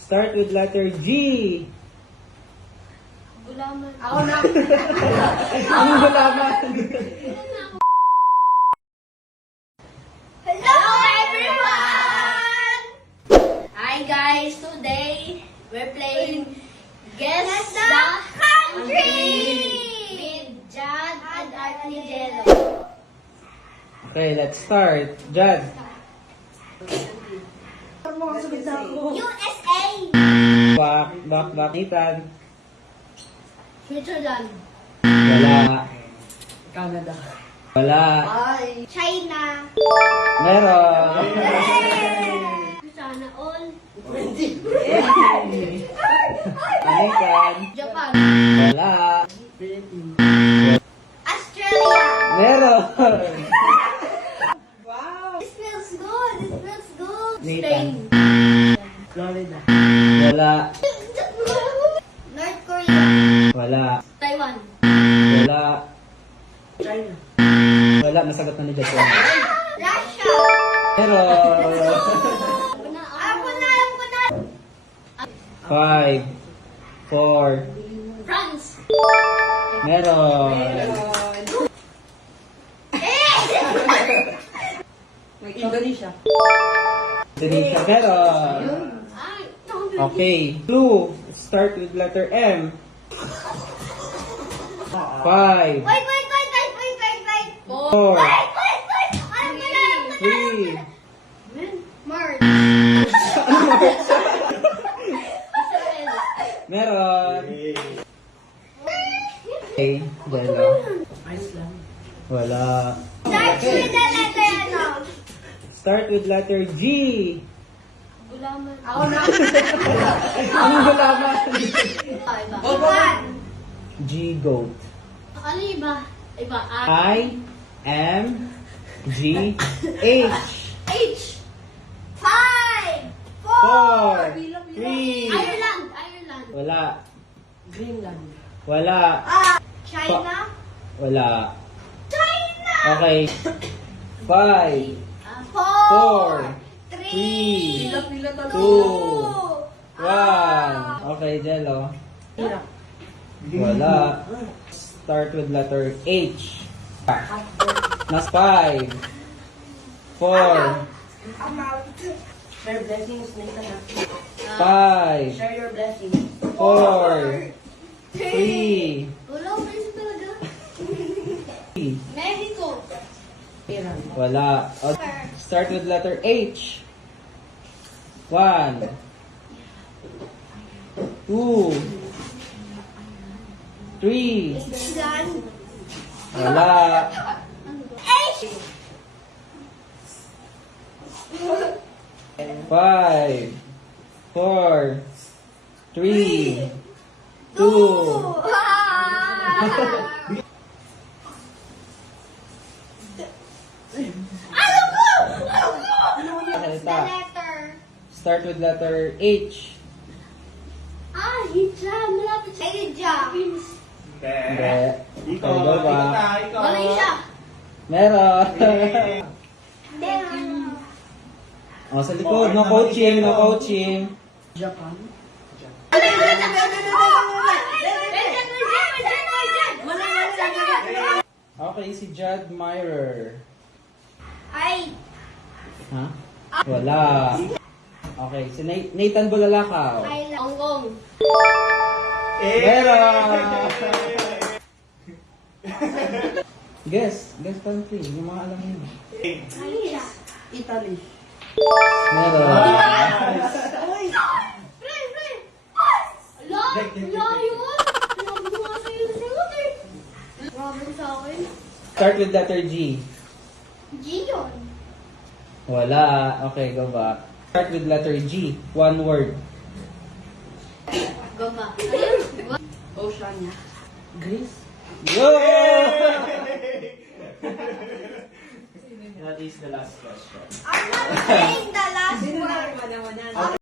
Start with letter G. Gulaman. Ako na. Anong gulaman? Hello everyone! Hi guys, today we're playing Guess the Country with Jad and Arnigelo. Okay, let's start. Jad. USA! Back, Nathan. Switzerland. Wala. Canada. Wala. Ay. China. Meron. Sana all. Nathan. Japan. Wala. Philippines. Australia. Meron. Wow. This feels good. This feels good. Nathan. Florida. Wala. North Korea. Wala. Taiwan. Wala. China. Wala. Nasagot na ni Jad. Russia. Meron. Ako na. 5, 4. France. Meron. Indonesia. Indonesia. Meron. Ay, Okay. Clue. Start with letter M. 5, Wait. 4, Wait. Alam ko na. 3. Mars. Meron. Okay. Delo. Iceland. Wala. Start with the letter ano? Start with letter G. Gulaman. Ako na. Anong gulaman? Iban. G, goat. Ano iba? Iba. I, M, G, H. H. 5. 4, 3. Ireland. Wala. Greenland. Wala. China. Wala. China. Okay. 5, 4, 3, Pila 2, 1. Okay, Jello. Iraq. Wala. Start with letter H. Nas 5, 4, Share blessings, Nathan. 5, Share your blessings. 4, 3, Wala ko isa talaga. Mexico. Iran. wala. Start with letter H. 1, 2, 3, England. wala. H. 5, 4, 3, 2. The letter. Start with letter H. Hijab. Malapit sa hijab. Hindi. Ikaw ba? Malaysia. Meron. O, sa likod. No coaching. Japan. Okay, si Jad Myrer. Ay. Ha? Wala. Okay, si Nathan Bulalakaw. Hong Kong. Meron. Guess country. Yung mga alam niyo. Malaysia. Italy. Meron. Layo. Sinabi ko nga sa'yo na sagot eh. Grabe sa akin. Start with letter G. G yun. Wala. Okay, go back. Start with letter G. One word. Go back. Oceania. Greece. Yo! That is the last question. I'm not saying the last one.